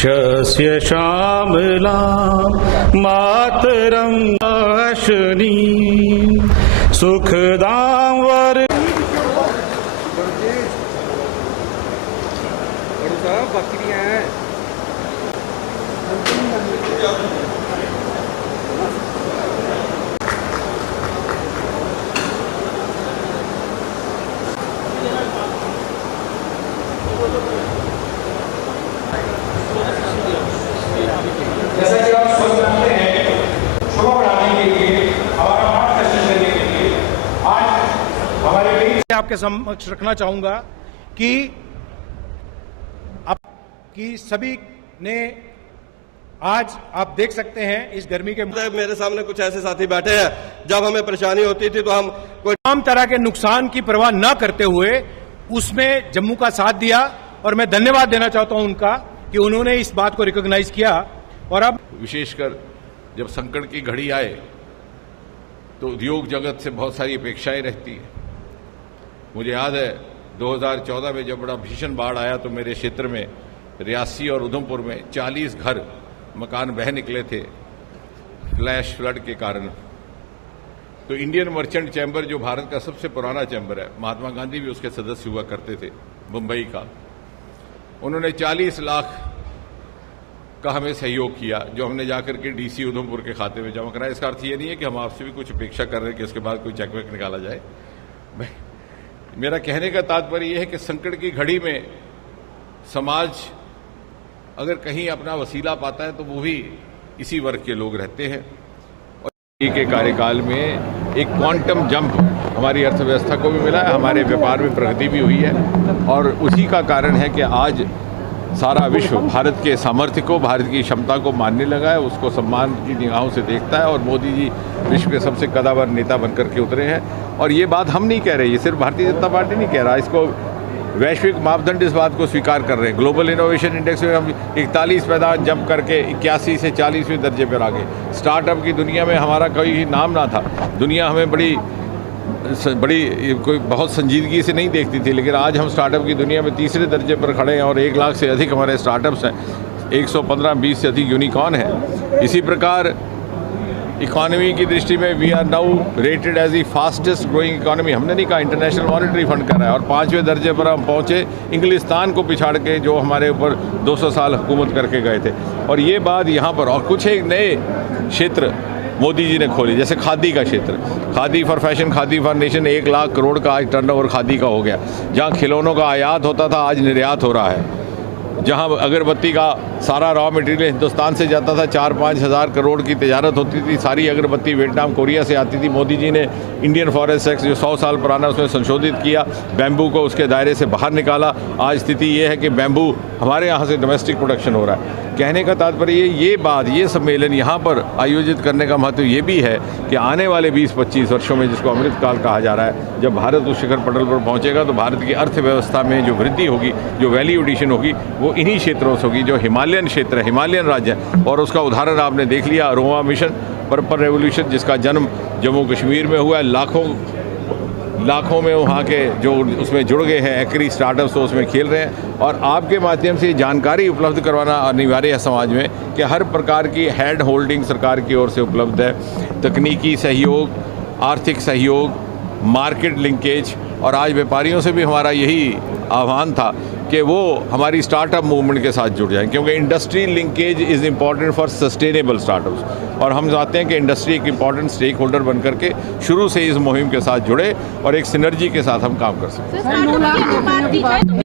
शस्य श्यामलां मातरं अश्विनी सुखदां वर बकरियां हैं। जैसा कि आप सोच सकते हैं, शोभा बढ़ाने के लिए, हमारा मान प्रदर्शन करने के लिए आज हमारे बीच आपके समक्ष रखना चाहूंगा कि सभी ने आज आप देख सकते हैं इस गर्मी के मेरे सामने कुछ ऐसे साथी बैठे हैं, जब हमें परेशानी होती थी तो हम कोई तमाम तरह के नुकसान की परवाह न करते हुए उसमें जम्मू का साथ दिया और मैं धन्यवाद देना चाहता हूं उनका कि उन्होंने इस बात को रिकॉग्नाइज किया। और अब विशेषकर जब संकट की घड़ी आए तो उद्योग जगत से बहुत सारी अपेक्षाएं रहती है। मुझे याद है 2014 में जब बड़ा भीषण बाढ़ आया तो मेरे क्षेत्र में रियासी और उधमपुर में 40 घर मकान बह निकले थे फ्लैश फ्लड के कारण। तो इंडियन मर्चेंट चैम्बर जो भारत का सबसे पुराना चैम्बर है, महात्मा गांधी भी उसके सदस्य हुआ करते थे मुंबई का, उन्होंने 40 लाख का हमें सहयोग किया जो हमने जाकर के डीसी उधमपुर के खाते में जमा कराया। इसका अर्थ ये नहीं है कि हम आपसे भी कुछ अपेक्षा कर रहे हैं कि उसके बाद कोई चेक वेक निकाला जाए। मेरा कहने का तात्पर्य यह है कि संकट की घड़ी में समाज अगर कहीं अपना वसीला पाता है तो वो भी इसी वर्ग के लोग रहते हैं। और के कार्यकाल में एक क्वांटम जंप हमारी अर्थव्यवस्था को भी मिला है, हमारे व्यापार में प्रगति भी हुई है और उसी का कारण है कि आज सारा विश्व भारत के सामर्थ्य को, भारत की क्षमता को मानने लगा है, उसको सम्मान की निगाहों से देखता है। और मोदी जी विश्व के सबसे कद्दावर नेता बनकर के उतरे हैं। और ये बात हम नहीं कह रहे, ये सिर्फ भारतीय जनता पार्टी नहीं कह रहा, इसको वैश्विक मापदंड इस बात को स्वीकार कर रहे हैं। ग्लोबल इनोवेशन इंडेक्स में हम 41 पैदान जंप करके 81 से 40वें दर्जे पर आ गए। स्टार्टअप की दुनिया में हमारा कोई नाम ना था, दुनिया हमें बड़ी कोई बहुत संजीदगी से नहीं देखती थी, लेकिन आज हम स्टार्टअप की दुनिया में तीसरे दर्जे पर खड़े हैं और 1 लाख से अधिक हमारे स्टार्टअप्स हैं, 115-20 से अधिक यूनिकॉर्न हैं। इसी प्रकार इकॉनमी की दृष्टि में we are now rated as the fastest growing economy. हमने नहीं कहा, इंटरनेशनल मॉनेटरी फंड कर रहा है और 5वें दर्जे पर हम पहुँचे इंग्लिस्तान को पिछाड़ के, जो हमारे ऊपर 200 साल हुकूमत करके गए थे। और ये बात यहाँ पर, और कुछ एक नए क्षेत्र मोदी जी ने खोली, जैसे खादी का क्षेत्र, khadi for fashion, khadi for nation, 1 lakh crore का आज टर्नओवर खादी का हो गया। जहाँ खिलौनों का आयात होता था आज निर्यात हो रहा है। जहाँ अगरबत्ती का सारा रॉ मटेरियल हिंदुस्तान से जाता था, 4-5 हज़ार करोड़ की तजारत होती थी, सारी अगरबत्ती वियतनाम कोरिया से आती थी। मोदी जी ने इंडियन फॉरेस्ट एक्ट जो 100 साल पुराना उसमें संशोधित किया, बैम्बू को उसके दायरे से बाहर निकाला। आज स्थिति ये है कि बैम्बू हमारे यहाँ से डोमेस्टिक प्रोडक्शन हो रहा है। कहने का तात्पर्य ये बात, ये सम्मेलन यहाँ पर आयोजित करने का महत्व ये भी है कि आने वाले 20-25 वर्षों में, जिसको अमृतकाल कहा जा रहा है, जब भारत उस शिखर पटल पर पहुँचेगा तो भारत की अर्थव्यवस्था में जो वृद्धि होगी, जो वैल्यू एडिशन होगी, वो इन्हीं क्षेत्रों से होगी जो हिमालयन क्षेत्र है, हिमालयन राज्य है। और उसका उदाहरण आपने देख लिया, अरोमा मिशन, पर्पल रेवोल्यूशन, जिसका जन्म जम्मू कश्मीर में हुआ है। लाखों में वहाँ के जो उसमें जुड़ गए हैं एग्री स्टार्टअप्स, तो उसमें खेल रहे हैं। और आपके माध्यम से जानकारी उपलब्ध करवाना अनिवार्य है समाज में कि हर प्रकार की हैंड होल्डिंग सरकार की ओर से उपलब्ध है, तकनीकी सहयोग, आर्थिक सहयोग, मार्केट लिंकेज। और आज व्यापारियों से भी हमारा यही आह्वान था कि वो हमारी स्टार्टअप मूवमेंट के साथ जुड़ जाएं, क्योंकि industry linkage is important for sustainable startups. और हम चाहते हैं कि इंडस्ट्री एक इम्पॉर्टेंट स्टेक होल्डर बन करके शुरू से इस मुहिम के साथ जुड़े और एक सिनर्जी के साथ हम काम कर सकें।